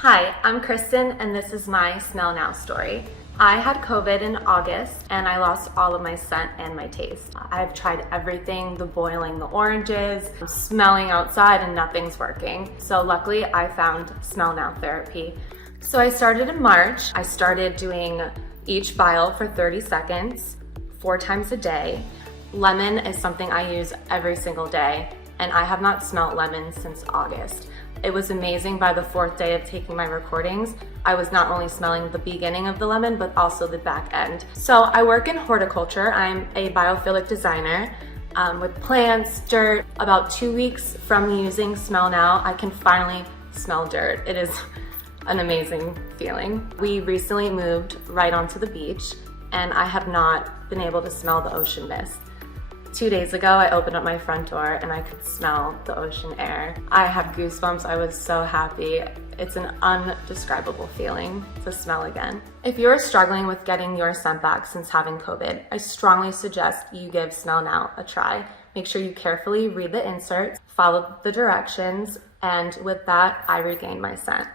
Hi, I'm Kristin, and this is my Smell Now story. I had COVID in August, and I lost all of my scent and my taste. I've tried everything, the boiling the oranges, smelling outside, and nothing's working. So luckily, I found Smell Now therapy. So I started in March. I started doing each vial for 30 seconds, 4 times a day. Lemon is something I use every single day, and I have not smelled lemon since August. It was amazing. By the 4th day of taking my recordings, I was not only smelling the beginning of the lemon, but also the back end. So I work in horticulture. I'm a biophilic designer with plants, dirt. About 2 weeks from using Smell Now, I can finally smell dirt. It is an amazing feeling. We recently moved right onto the beach, and I have not been able to smell the ocean mist. 2 days ago, I opened up my front door and I could smell the ocean air. I had goosebumps. I was so happy. It's an undescribable feeling to smell again. If you're struggling with getting your scent back since having COVID, I strongly suggest you give Smell Now a try. Make sure you carefully read the inserts, follow the directions, and with that, I regained my scent.